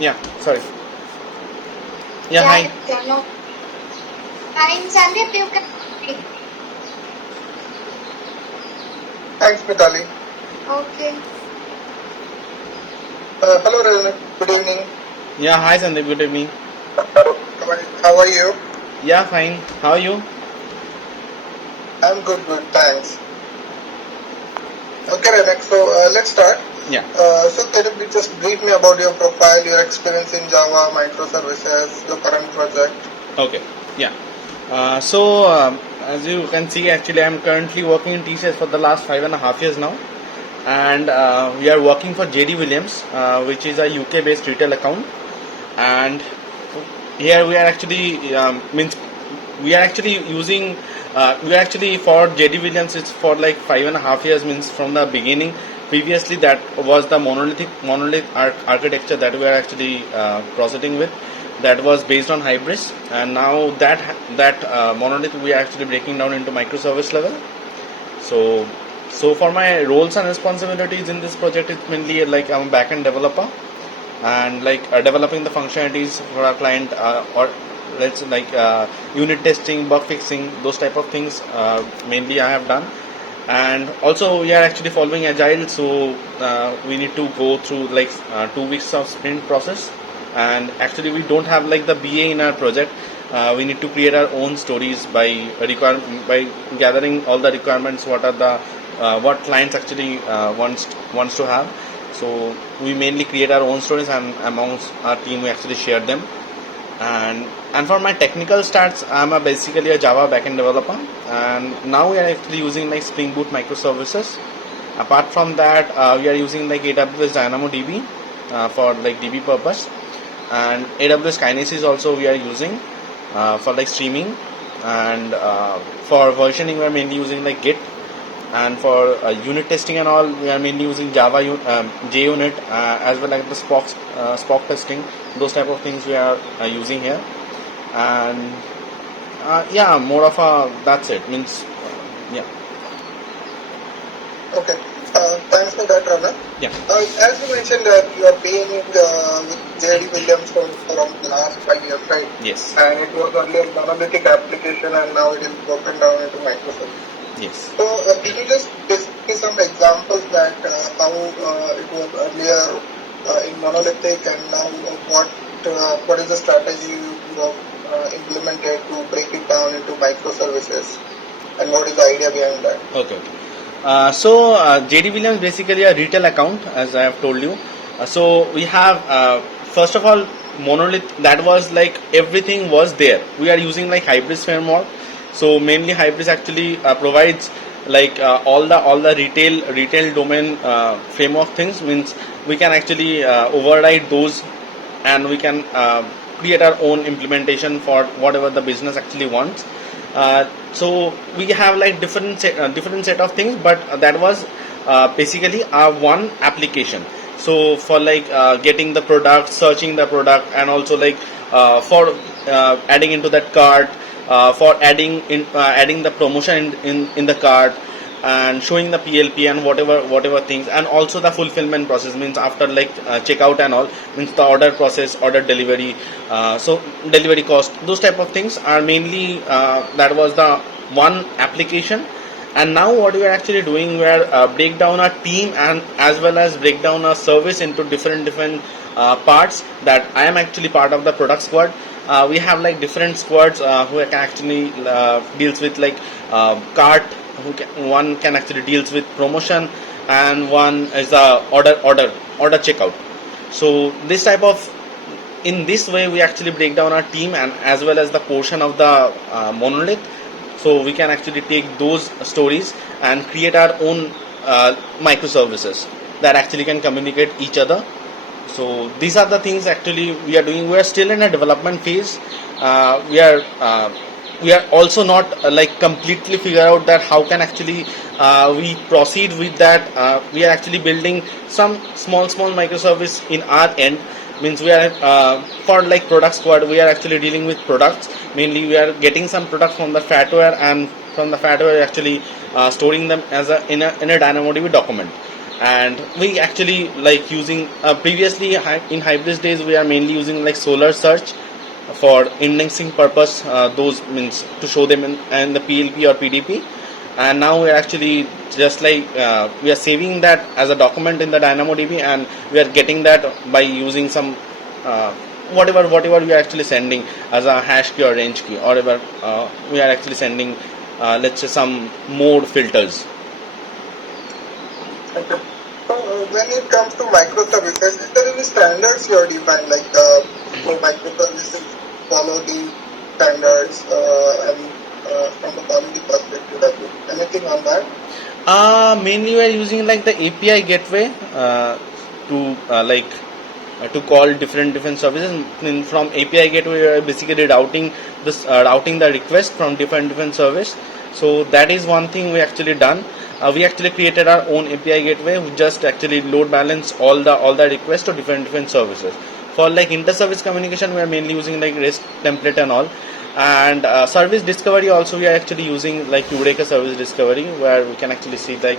Yeah, sorry. Yeah, Yeah, hi. you can. No. Fine, Sandeep, you can speak. Thanks, Mitali. Okay. Hello, Rajani. Good evening. Yeah, hi Sandeep, good evening. How are you? Yeah, fine. How are you? I'm good, good. Thanks. Okay, Renek. So let's start. Yeah. So can you please just brief me about your profile, your experience in Java, microservices, your current project? Okay. Yeah. As you can see, actually, I'm currently working in TCS for the last 5.5 years now, and we are working for JD Williams, which is a UK-based retail account, and here we are actually means we are actually using we are actually for JD Williams. It's for like 5.5 years, means from the beginning. Previously, that was the monolith architecture that we are actually proceeding with. That was based on Hybris, and now that monolith we are actually breaking down into microservice level. So, so for my roles and responsibilities in this project, it's mainly like I'm a backend developer and like developing the functionalities for our client, or let's like unit testing, bug fixing, those type of things. Mainly I have done, and also we are actually following agile, so we need to go through like 2 weeks of sprint process, and actually we don't have like the BA in our project. We need to create our own stories by gathering all the requirements. What are the what clients actually wants to have. So we mainly create our own stories, and amongst our team we actually share them. And for my technical stats, I'm basically a Java backend developer, and now we are actually using like Spring Boot microservices. Apart from that, we are using like AWS DynamoDB for like DB purpose, and AWS Kinesis also we are using for like streaming, and for versioning we are mainly using like Git, and for unit testing and all we are mainly using JUnit, as well as the Spock testing. Those type of things we are using here, and yeah, more of a that's it. Means yeah. Okay. Thanks for that, Rana. Yeah. As you mentioned, you are being with JD Williams from the last 5 years, right? Yes. And it was earlier monolithic application, and now it is broken down into microservices. Yes. So, can you just give me some examples that how it was earlier in monolithic, and now what is the strategy you have implemented to break it down into microservices, and what is the idea behind that? Okay. JD Williams basically a retail account, as I have told you. So we have first of all monolith, that was like everything was there. We are using like Hybris framework. So mainly Hybris actually provides like all the retail domain framework things. Means we can actually override those, and we can create our own implementation for whatever the business actually wants. So we have like different set of things, but that was basically our one application. So for like getting the product, searching the product, and also like for adding into that cart, for adding the promotion in the cart, and showing the PLP and whatever things, and also the fulfillment process, means after like checkout and all, means the order process, order delivery, so delivery cost, those type of things are mainly that was the one application. And now what we are actually doing, we are break down our team, and as well as break down our service into different parts. That I am actually part of the product squad. We have like different squads who can actually deals with like cart, one can actually deals with promotion, and one is the order checkout. So this type of, in this way we actually break down our team, and as well as the portion of the monolith. So we can actually take those stories and create our own microservices that actually can communicate each other. So these are the things actually we are doing. We are still in a development phase. We are also not like completely figure out that how can actually we proceed with that. We are actually building some small microservice in our end. Means we are for like product squad, we are actually dealing with products. Mainly we are getting some products from the fatware, and from the fatware actually storing them as in a DynamoDB document. and we actually like using previously in Hybris days we are mainly using like Solar Search for indexing purpose. Those means to show them in the PLP or PDP, and now we're actually just like we are saving that as a document in the DynamoDB, and we are getting that by using some whatever we are actually sending as a hash key or range key, or whatever we are actually sending let's say some mode filters. Okay. So when it comes to microservices, is there any standards you are defined, like for microservices follow the standards and from the quality perspective, anything on that? Mainly we are using like the API gateway to call different services. From API gateway we are basically routing the request from different service. So that is one thing we actually done. We actually created our own API gateway. We just actually load balance all the requests to different services. For like inter-service communication, we are mainly using like REST template and all. And service discovery also we are actually using like Eureka service discovery, where we can actually see like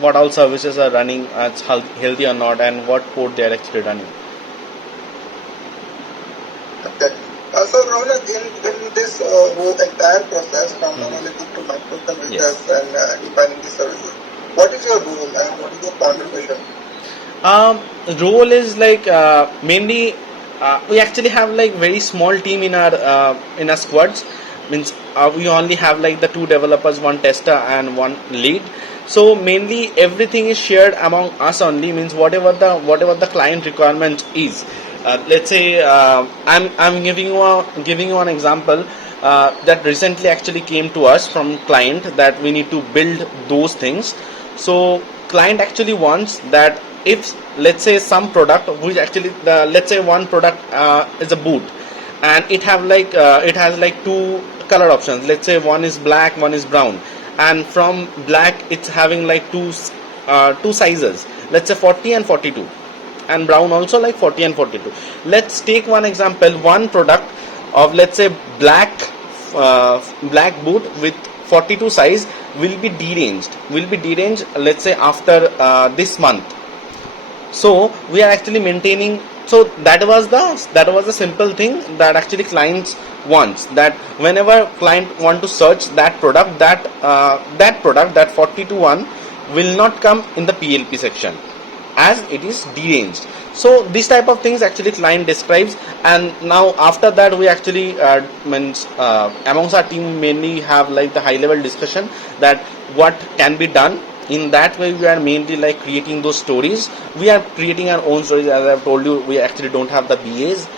what all services are running, it's healthy or not, and what port they are actually running. Okay. So Ronak, in this whole entire process from monolithic to microservices Yes. and defining the services, what is your role and what is your contribution? Role is like mainly we actually have like very small team in our squads. Means we only have like the 2 developers, 1 tester and 1 lead. So mainly everything is shared among us only. Means whatever the client requirement is. Let's say I'm giving you an example that recently actually came to us from client, that we need to build those things. So client actually wants that if let's say some product which actually let's say one product is a boot, and it has like 2 color options. Let's say one is black, one is brown, and from black it's having like two sizes, let's say 40 and 42, and brown also like 40 and 42. Let's take one example. One product of let's say black boot with 42 size will be deranged let's say after this month. So we are actually maintaining. So that was the simple thing that actually clients wants, that whenever client want to search that product, that 42 one will not come in the PLP section as it is deranged. So this type of things actually client describes, and now after that we actually amongst our team mainly have like the high level discussion that what can be done. In that way we are mainly like creating those stories. We are creating our own stories. As I've told you, we actually don't have the BAs.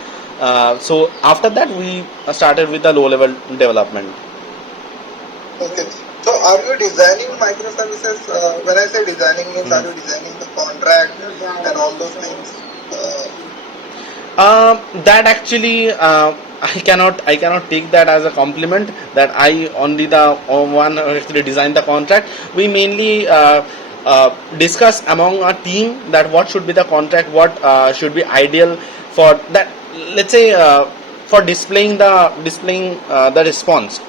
So after that we started with the low level development. Okay. So are you designing microservices? When I say designing means are you designing the contract and all those things? That actually I cannot take that as a compliment that I only the one who actually designed the contract. We mainly discuss among our team that what should be the contract, what should be ideal for that. Let's say for displaying the response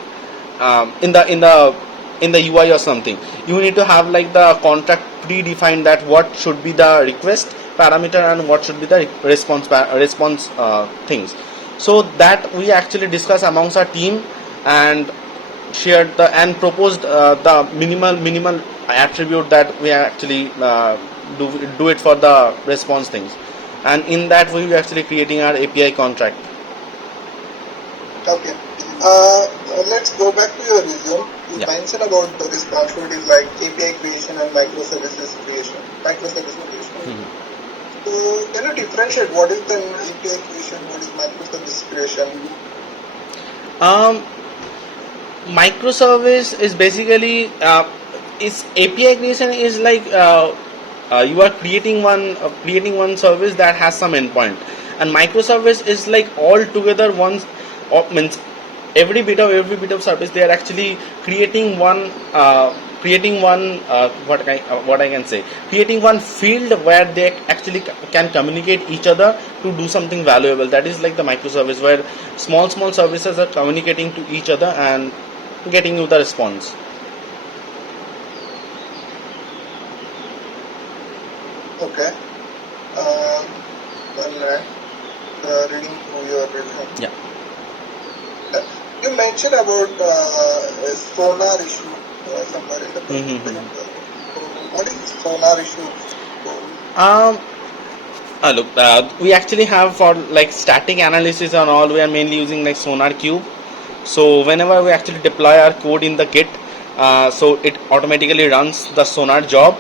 in the UI or something. You need to have like the contract predefined that what should be the request parameter and what should be the response things. So that we actually discuss amongst our team and shared and proposed the minimal attribute that we actually do it for the response things, and in that we are actually creating our API contract. Okay. Let's go back to your resume. You mentioned about the responsibilities like API creation and microservice creation. So can you differentiate what is the API creation, what is microservice creation? Microservice is basically is API creation is like you are creating one service that has some endpoint, and microservice is like all together once means every bit of service they are actually creating one what I can say, creating one field where they actually can communicate each other to do something valuable. That is like the microservice, where small services are communicating to each other and getting you the response. Okay. Uh, One minute. Reading through your resume. Yeah. You mentioned about a sonar issue somewhere in the Mm-hmm. project. So what is sonar issue? Um, Look, we actually have for like static analysis and all, we are mainly using like Sonar Cube. So whenever we actually deploy our code in the Git, so it automatically runs the Sonar job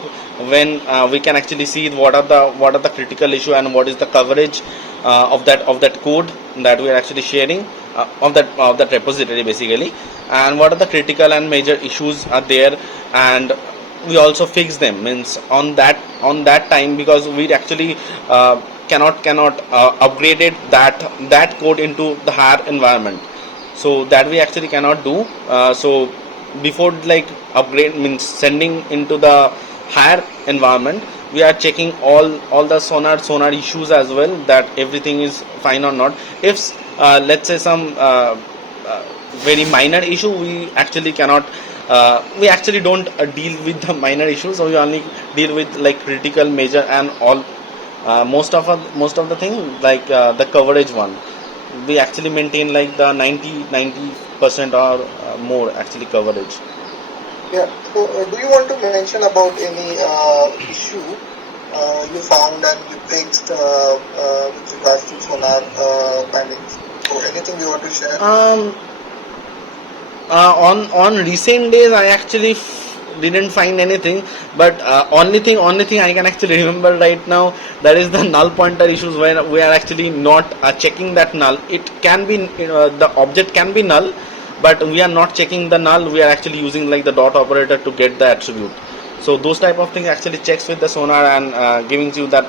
when we can actually see what are the critical issue and what is the coverage of that code that we are actually sharing of that repository basically, and what are the critical and major issues are there, and we also fix them means on that time, because we actually cannot upgrade it that code into the higher environment, so that we actually cannot do. So before like upgrade means sending into the higher environment, we are checking all the sonar issues as well, that everything is fine or not. If let's say some very minor issue, we actually don't deal with the minor issues, so we only deal with like critical, major and all. Most of the thing like the coverage one, we actually maintain like the 90% or more actually coverage. Yeah. So do you want to mention about any issue you found and you fixed with regards to sonar findings? So anything you want to share? On recent days I actually didn't find anything, but only thing I can actually remember right now, that is the null pointer issues, where we are actually not checking that null. It can be the object can be null, but we are not checking the null. We are actually using like the dot operator to get the attribute. So those type of things actually checks with the sonar and giving you that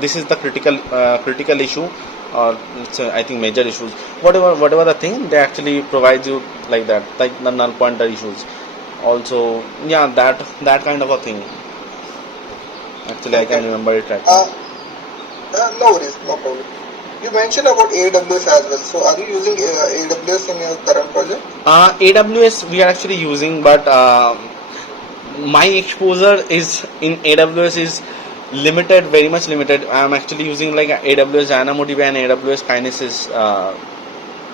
this is the critical issue, or it's I think major issues, whatever the thing, they actually provide you like that, like the null pointer issues also. Yeah, that kind of a thing actually, I can Okay. remember it right now. No worries, no problem. You mentioned about AWS as well. So are you using AWS in your current project? AWS we are actually using, but my exposure is in AWS is limited, very much limited. I am actually using like AWS DynamoDB and AWS Kinesis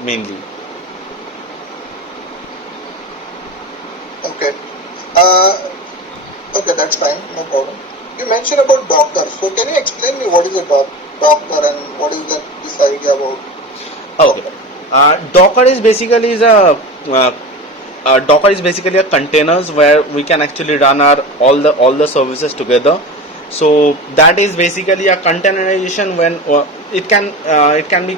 mainly. Okay. Uh, okay, that's fine, no problem. You mentioned about Docker. So can you explain me what is a Docker and what is this idea about Okay. Docker? Uh, Docker is basically a containers where we can actually run our all the services together. So that is basically a containerization, when it can be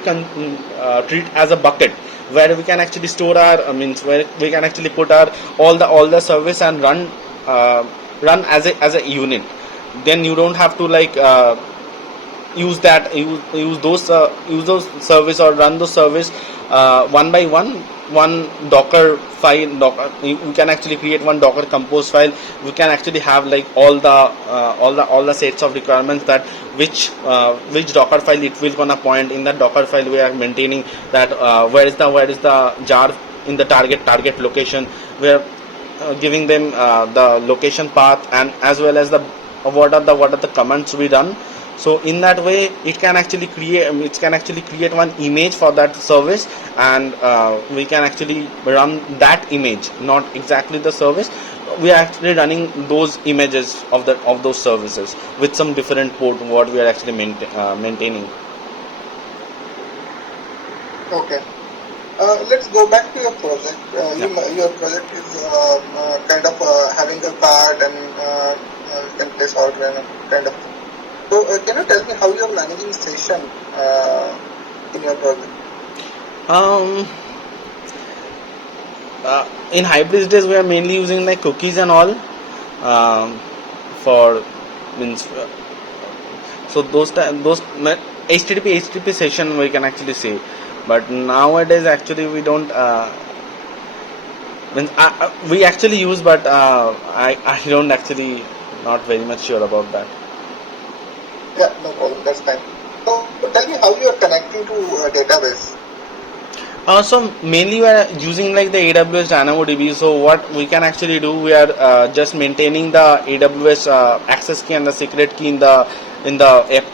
treated as a bucket, where we can actually store our means where we can actually put our all the service and run as a unit. Then you don't have to like use those service or run those service one by one docker file. We can actually create one docker compose file. We can actually have like all the sets of requirements, that which docker file it will gonna point. In that docker file we are maintaining that where is the jar in the target location. We are giving them the location path, and as well as the what are the commands we run. So in that way it can actually create one image for that service, and we can actually run that image, not exactly the service. We are actually running those images of those services with some different port, what we are actually maintaining. Okay. Let's go back to your project. Yeah. Your project is kind of having a card and you can place order and kind of. So can you tell me how you're managing session in your project? um in hybrid days we are mainly using like cookies and all, for means so those HTTP session we can actually say. But nowadays actually we don't we actually use, but I don't actually, not very much sure about that. Yeah, no problem. That's fine. So tell me how you are connecting to database. So mainly we are using like the AWS DynamoDB. So what we can actually do, we are just maintaining the AWS access key and the secret key in the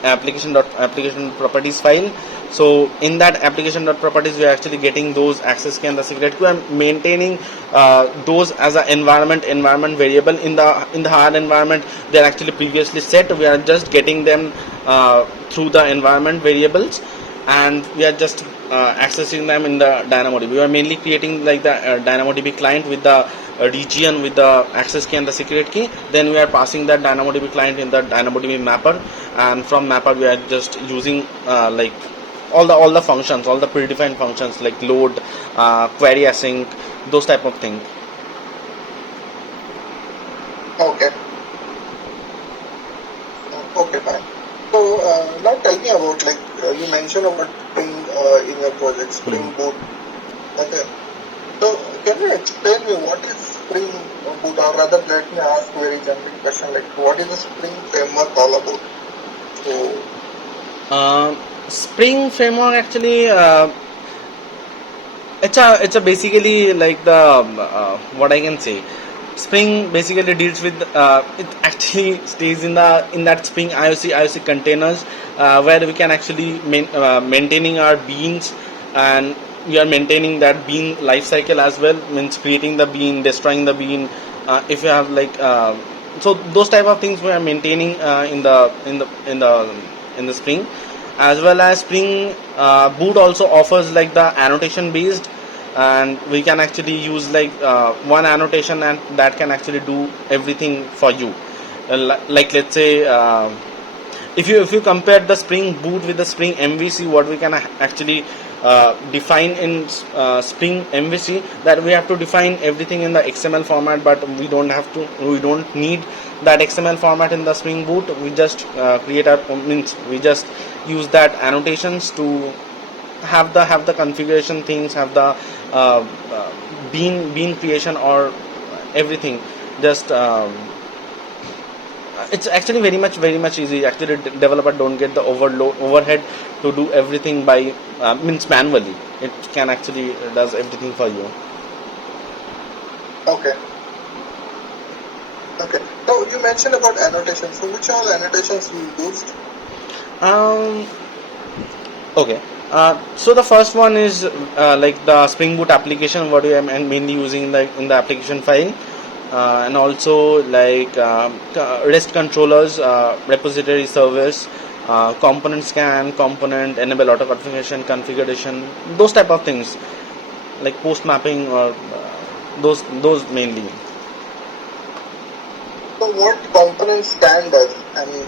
application properties file. So in that application properties, we are actually getting those access key and the secret key. We are maintaining those as an environment variable in the hard environment. They are actually previously set. We are just getting them through the environment variables, and we are just accessing them in the DynamoDB. We are mainly creating like the DynamoDB client with the region with the access key and the secret key. Then we are passing that DynamoDB client in the DynamoDB mapper, and from mapper we are just using like all the functions, all the predefined functions like load, query async, those type of thing. Okay. Okay, fine. So now tell me about like you mentioned about Spring in your project, Spring Boot. Okay. So can you explain me what is Spring Boot, or rather let me ask a very generic question like what is the Spring framework all about? So Spring framework actually it's a basically like the what I can say. Spring basically deals with it actually stays in that Spring IOC containers where we can actually maintaining our beans, and we are maintaining that bean life cycle as well, means creating the bean, destroying the bean, if you have like so those type of things we are maintaining in the Spring. As well as Spring Boot also offers like the annotation based, and we can actually use like one annotation and that can actually do everything for you. Like let's say if you compare the Spring Boot with the Spring MVC, what we can actually define in Spring MVC, that we have to define everything in the XML format, but we don't need that XML format in the Spring Boot. We just we just use that annotations to have the configuration things, have the bean creation or everything. Just it's actually very much easy. Actually, developer don't get the overhead to do everything by means manually. It can actually does everything for you. okay. Okay. So you mentioned about annotations. So which all annotations you used? Um, okay. So the first one is like the Spring Boot application, what I am mainly using in the application file, and also like REST controllers, repository service, component scan, component enable auto configuration, those type of things, like post mapping or those mainly. So what component scan does? I mean,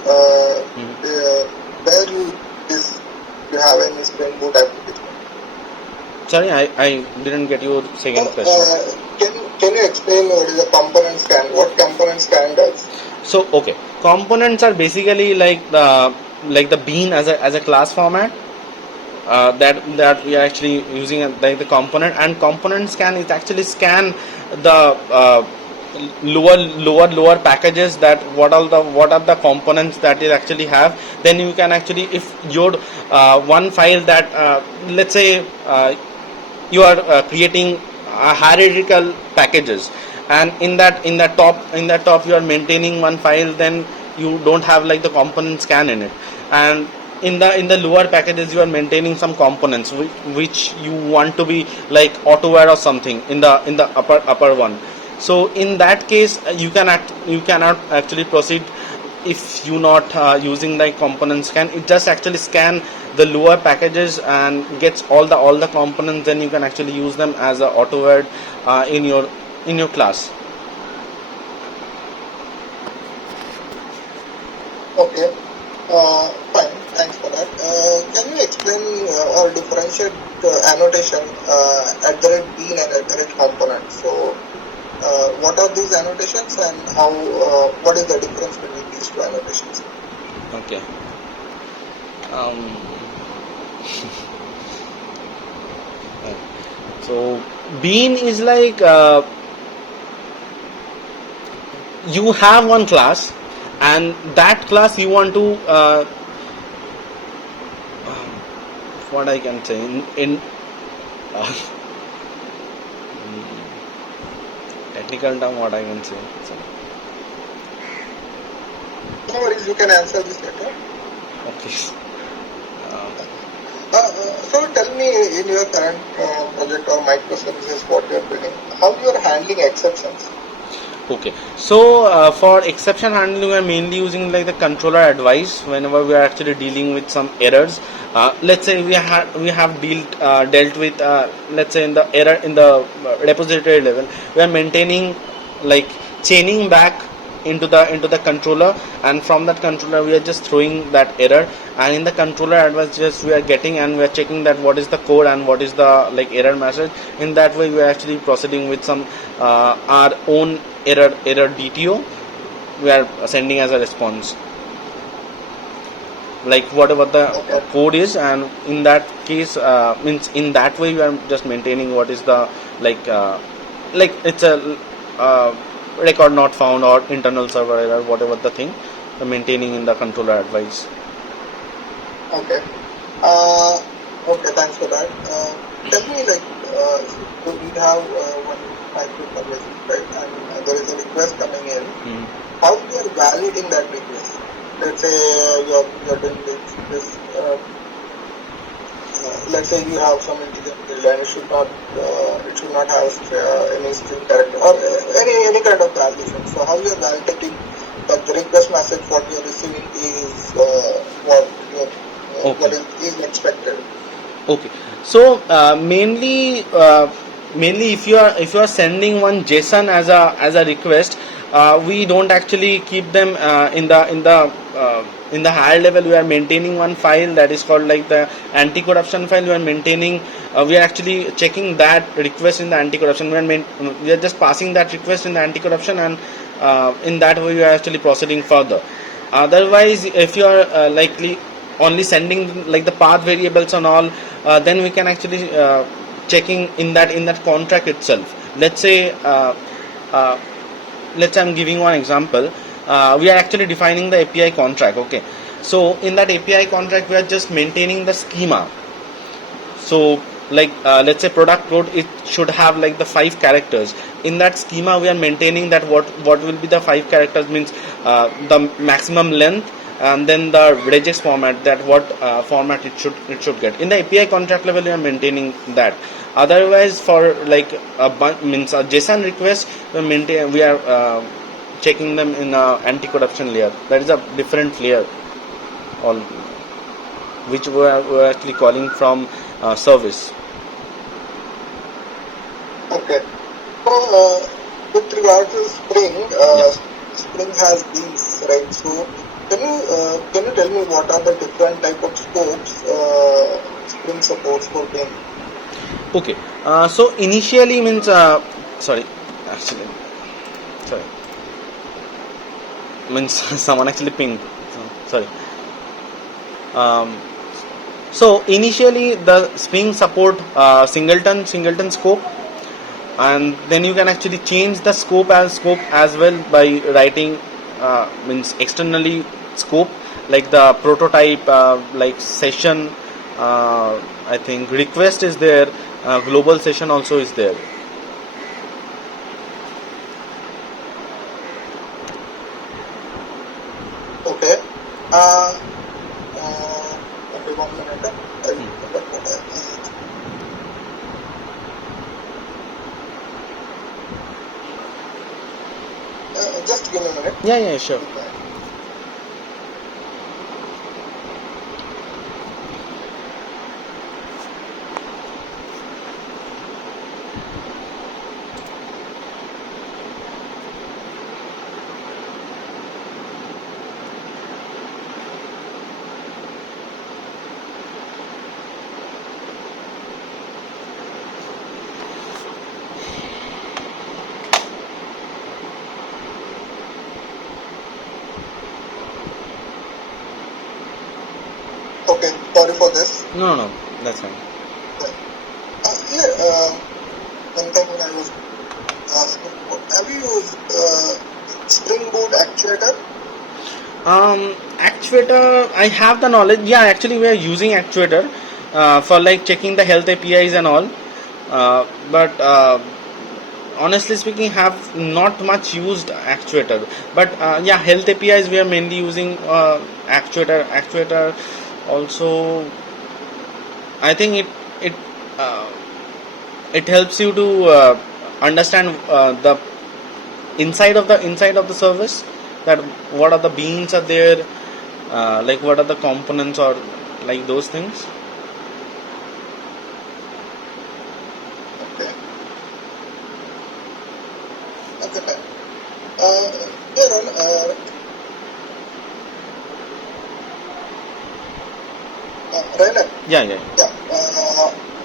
where you have any Spring Boot application? Sorry, I didn't get your second question. Can you explain what is a component scan? What component scan does? So okay, components are basically like the bean as a class format that we are actually using like the component, and component scan is actually scan the lower packages, that what are the components that it actually have. Then you can actually, if your one file that let's say you are creating hierarchical packages, and in that top you are maintaining one file, then you don't have like the component scan in it, and in the lower packages you are maintaining some components which you want to be like AutoWare or something in the upper one. So in that case you cannot actually proceed if you not using like component scan. It just actually scan the lower packages and gets all the components, then you can actually use them as a AutoWare in your class. Okay. Fine. Thanks for that. Can you explain or differentiate annotation at the rate bean and at the rate component? So, what are these annotations and how? What is the difference between these two annotations? Okay. So bean is like you have one class, and that class you want to what I can say in Uh, technical term, what I can say. So, No worries, you can answer this later. okay. Um, So tell me, in your current project or microservices, what you are building, how you are handling exceptions? Okay, so for exception handling, we are mainly using like the controller advice whenever we are actually dealing with some errors. Let's say we have dealt with let's say in the error in the repository level, we are maintaining like chaining back into the controller, and from that controller we are just throwing that error, and in the controller advice just we are getting and we are checking that what is the code and what is the like error message. In that way we are actually proceeding with some our own error DTO we are sending as a response, like whatever the Okay. code is, and in that case means in that way we are just maintaining what is the like it's a record not found or internal server error, whatever the thing maintaining in the controller advice. Okay. Uh, okay, thanks for that. Tell me, like, so we have one microservice, right? And there is a request coming in. Hmm. How you are validating that request? Let's say you're doing this let's say you have some integer field and it should not have any string character or any kind of value. So how you are validating that the request message what you are receiving is what you what is expected. Okay, so mainly if you are sending one JSON as a request, we don't actually keep them in the higher level. We are maintaining one file that is called like the anti-corruption file. We are maintaining. We are actually checking that request in the anti-corruption. We are just passing that request in the anti-corruption, and in that way we are actually proceeding further. Otherwise, if you are likely only sending like the path variables and all, then we can actually checking in that contract itself. Uh, let's say I'm giving one example. We are actually defining the API contract. Okay, so in that API contract we are just maintaining the schema. So like let's say product code, it should have like the 5 characters. In that schema we are maintaining that what will be the 5 characters, means the maximum length, and then the regex format, that what format it should get. In the API contract level we are maintaining that. Otherwise for like means a JSON request, we are checking them in a anti-corruption layer. That is a different layer, all which we're actually calling from service. Okay. So with regard to Spring, Spring has these, right? So can you tell me what are the different type of scopes Spring supports for Beam? Okay, so initially means sorry, actually, sorry, means someone actually pinged. Sorry. So initially the Spring support singleton scope, and then you can actually change the scope as well by writing means externally scope, like the prototype, like session, I think request is there, global session also is there. Okay. Okay, 1 minute. I'll look at what I need. Just give me a minute. Yeah, sure. Okay, sorry for this. No, that's fine. One thing I was asking, have you used Spring Boot actuator? Actuator, I have the knowledge. Yeah, actually we are using actuator for like checking the health APIs and all. but honestly speaking, have not much used actuator. But yeah, health APIs we are mainly using actuator. Also, I think it uh, it helps you to understand the inside of the service, that what are the beans are there, like what are the components or like those things. Okay. Okay, fine. Yeah, Ron, Ryan, Yeah, yeah, yeah.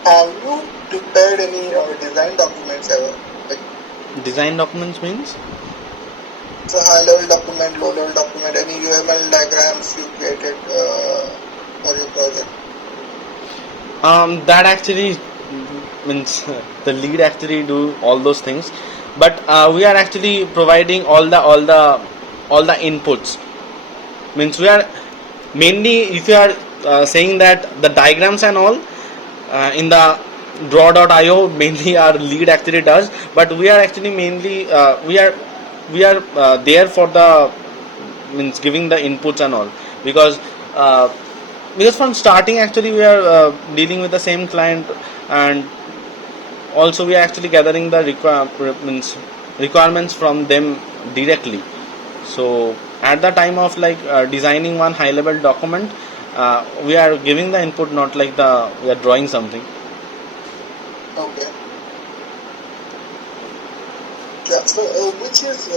Have you prepared any design documents ever? Like yeah. Design documents means. it's a high level document, low level document, any UML diagrams you created for your project? That actually means the lead actually do all those things, but we are actually providing all the inputs. Means we are mainly, if you are saying that the diagrams and all in the draw.io mainly our lead actually does, but we are actually mainly we are there for the means giving the inputs and all, because uh, because from starting actually we are dealing with the same client, and also we are actually gathering the requirements from them directly. So at the time of like designing one high level document, we are giving the input, not like the we are drawing something. Okay. Yeah. So which is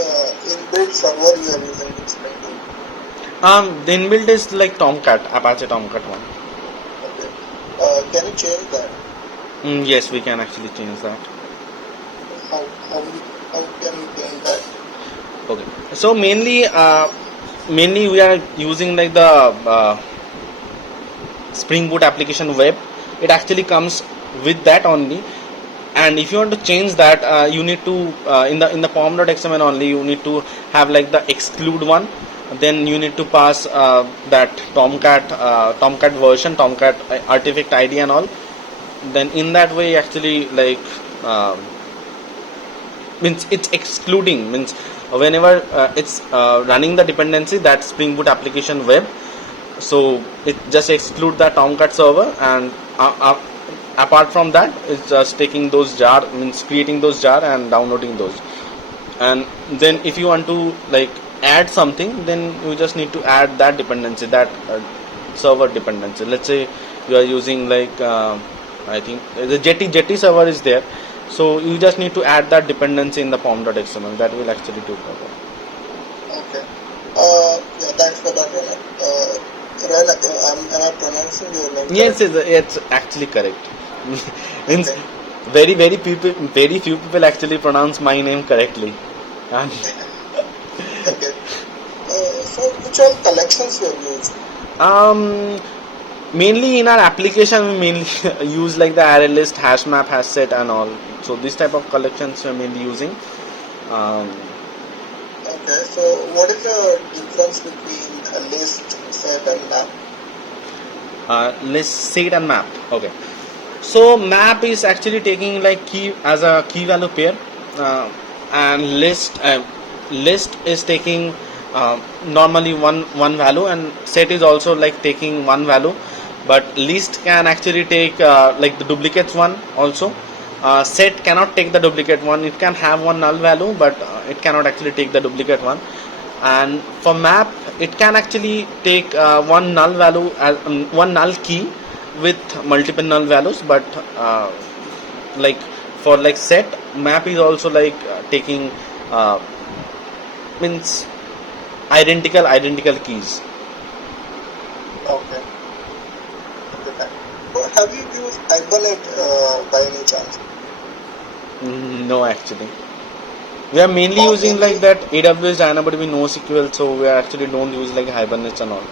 inbuilt server you are using in Spring Boot? The inbuilt is like Tomcat, Apache Tomcat one. Okay. Can you change that? Yes, we can actually change that. How how you, how can you change that? Okay, so mainly we are using like the Spring Boot application web. It actually comes with that only, and if you want to change that, you need to in the pom.xml only, you need to have like the exclude one. Then you need to pass that Tomcat version, Tomcat artifact ID and all. Then in that way actually like um, means it's excluding, means whenever it's running the dependency, that Spring Boot application web, so it just exclude the Tomcat server, and apart from that it's just taking those jar, means creating those jar and downloading those. And then if you want to like add something, then you just need to add that dependency, that server dependency. Let's say you are using like I think the jetty server is there, so you just need to add that dependency in the pom.xml. That will actually do better. Okay. Yeah, thanks for that, Ronak. Ronak, am I pronouncing your name Yes, correctly? it's actually correct. Means Okay. very few people actually pronounce my name correctly. And Okay. So which all collections you have used? um, mainly in our application we mainly use like the array list, hash map, hash set and all. So this type of collections we're mainly using. Um, Okay. So what is the difference between a list, set, and map? list, set and map. Okay. So map is actually taking like key as a key value pair, and list is taking normally one value, and set is also like taking one value, but list can actually take like the duplicates one also. Set cannot take the duplicate one. It can have one null value, but it cannot actually take the duplicate one. And for map, it can actually take one null value as one null key with multiple null values, but like for like set, map is also like taking uh, means identical keys. Okay. Okay. Fine. So have you used Hibernate by any chance? No, actually we are mainly using like Mainly. that AWS DynaDB NoSQL, so we are actually don't use like Hibernate and all.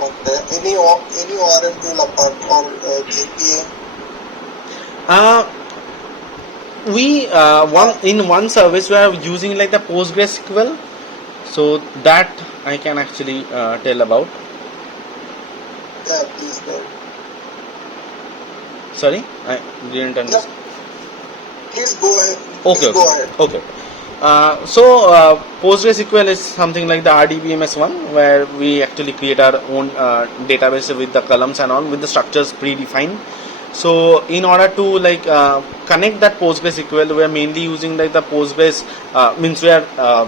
Okay. Any ORM tool apart from JPA? uh, we one service we are using like the PostgreSQL, so that I can actually tell about. Yeah, please go. Sorry, I didn't understand. Please go ahead. Okay, Please go ahead. okay. PostgreSQL is something like the RDBMS one, where we actually create our own database with the columns and all, with the structures predefined. So in order to connect that PostgreSQL, we are mainly using like the Postgres, means we are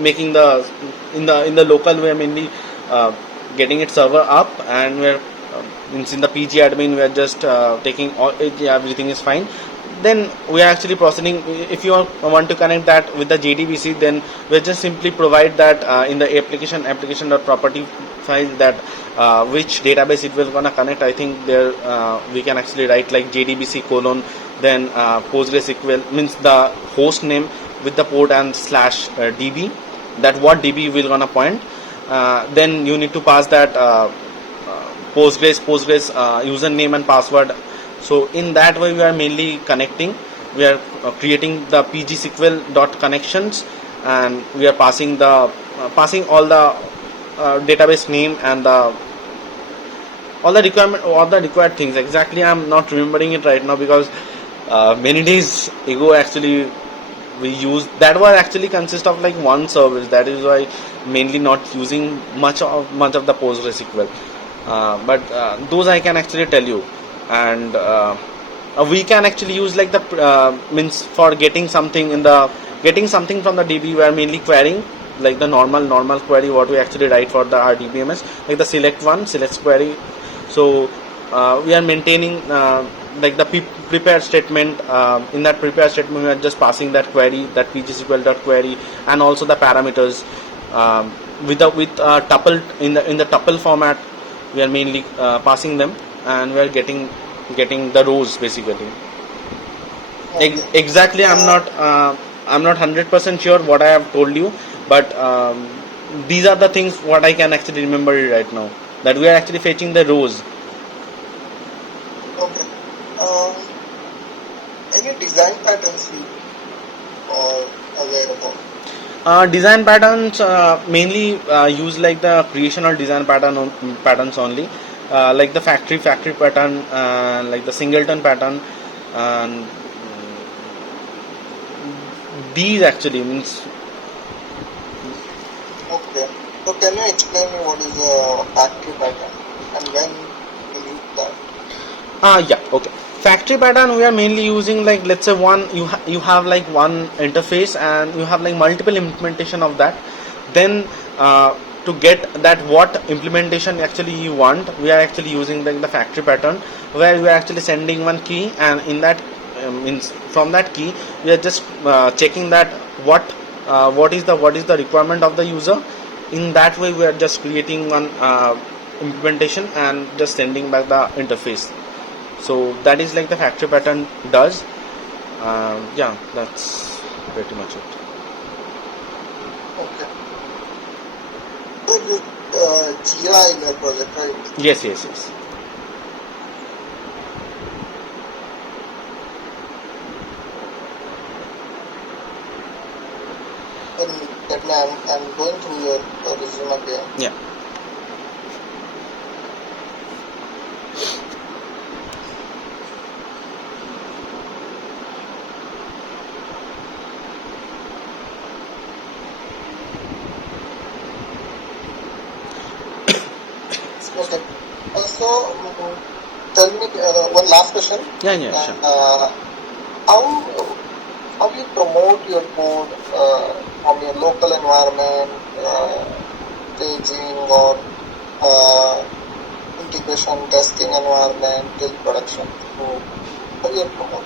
making the in the local, we are mainly getting it server up, and we're means in the PG admin we are just taking all everything is fine. Then we are actually processing. If you want to connect that with the JDBC, then we'll just simply provide that in the application.property file, that which database it will gonna connect. I think there we can actually write like JDBC colon, then PostgreSQL, means the host name with the port and slash DB, that what DB will gonna point. Then you need to pass that Postgres username and password. So in that way we are mainly connecting. We are creating the pgsql dot connections, and we are passing the passing all the database name and the all the required things. Exactly, I'm not remembering it right now, because many days ago actually we used that was actually consist of like one service. That is why mainly not using much of the PostgreSQL. But those I can actually tell you. And we can actually use like the means for getting something from the DB. We are mainly querying like the normal query what we actually write for the RDBMS, like the select query. So we are maintaining like the prepare statement. In that prepare statement we are just passing that query, that pgsql dot query, and also the parameters with tuple in the tuple format. We are mainly passing them, and we are getting the rows basically. Okay. Exactly, I'm not 100% sure what I have told you, but these are the things what I can actually remember right now, that we are actually fetching the rows. Okay. Any design patterns you are aware about? Design patterns mainly use like the creation or design patterns only, like the factory pattern, like the singleton pattern, and these actually means. Okay. So can you explain me what is a factory pattern and when you use that? Yeah, okay. Factory pattern we are mainly using like, let's say you have like one interface and you have like multiple implementation of that. Then to get that what implementation actually you want, we are actually using like the factory pattern, where we are actually sending one key, and in that means from that key we are just checking that what is the requirement of the user. In that way we are just creating one implementation and just sending back the interface. So that is like the factory pattern does. Yeah, that's pretty much it. Okay. So you Jira in your project, right? Yes. And that I'm going through your resume again. Yeah. Okay. So tell me one last question. Yeah, sure. How you promote your code from your local environment, staging or integration testing environment till production? So how you promote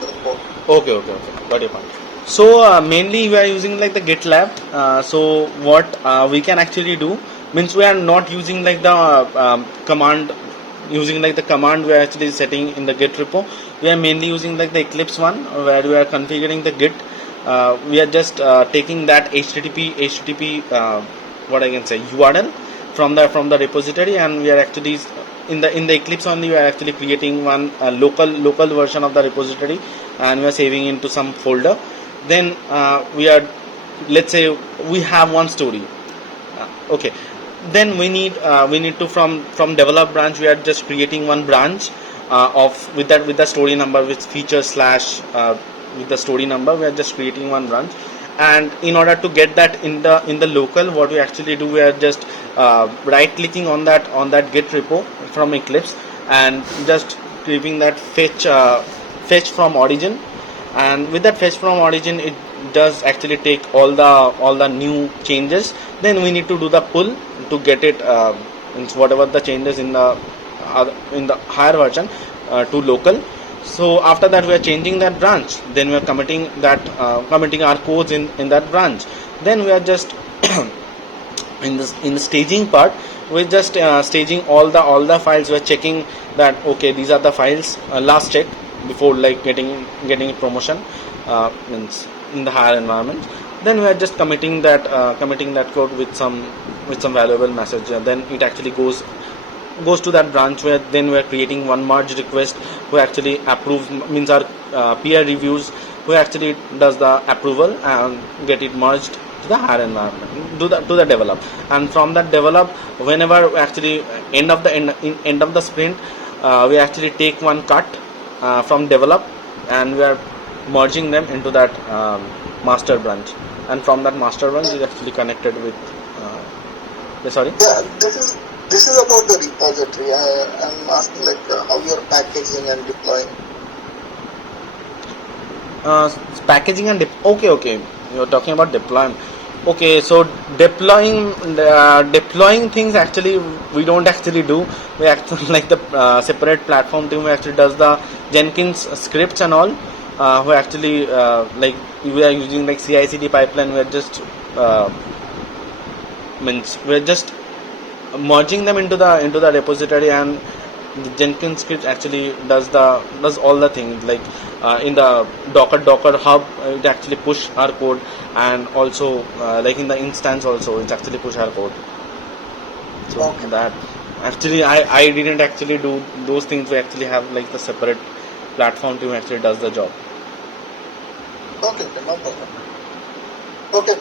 your code? Okay. Got your point. So mainly we are using like the GitLab. So what we can actually do means we are not using like the command. Using like the command we are actually setting in the Git repo. We are mainly using like the Eclipse one, where we are configuring the Git. We are just taking that HTTP what I can say URL from the repository, and we are actually in the Eclipse only we are actually creating one local version of the repository, and we are saving into some folder. Then we are, let's say we have one story. Okay, then we need to from develop branch, we are just creating one branch of with the story number with feature slash with the story number. We are just creating one branch, and in order to get that in the local, what we actually do, we are just right clicking on that git repo from Eclipse and just giving that fetch from origin. And with that fetch from origin, it does actually take all the new changes. Then we need to do the pull to get it means whatever the changes in the higher version to local. So after that, we are changing that branch, then we are committing our codes in that branch. Then we are just in the staging part, we're just staging all the files. We're checking that okay, these are the files, last check before like getting promotion means in the higher environment. Then we are just committing that code with some valuable message. Then it actually goes to that branch, where then we are creating one merge request who actually approves, means our peer reviews, who actually does the approval and get it merged to the higher environment, to the develop. And from that develop, whenever actually end of the sprint, we actually take one cut from develop, and we are merging them into that master branch. And from that master branch is actually connected with sorry. Yeah, this is about the repository. I'm asking like how you're packaging and deploying. Packaging and okay, you're talking about deployment. Okay, so deploying things, actually we don't actually do. We actually like the separate platform team who actually does the Jenkins scripts and all, who actually like we are using like CI/CD pipeline. We're just merging them into the repository, and the Jenkins script actually does all the things, like in the Docker hub, it actually push our code, and also like in the instance also it's actually push our code. So Okay. that actually I didn't actually do those things. We actually have like the separate platform team actually does the job. Okay, no problem. Okay,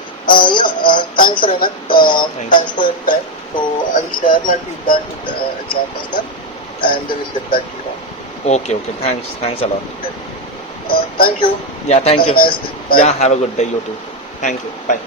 thanks Renan. Thanks. Thanks for your time. So I will share my feedback with examples then, and they will get back to you. Okay, thanks a lot. Thank you. Yeah, thank Have you. a nice day. Bye. Yeah, have a good day, you too. Thank you. Bye.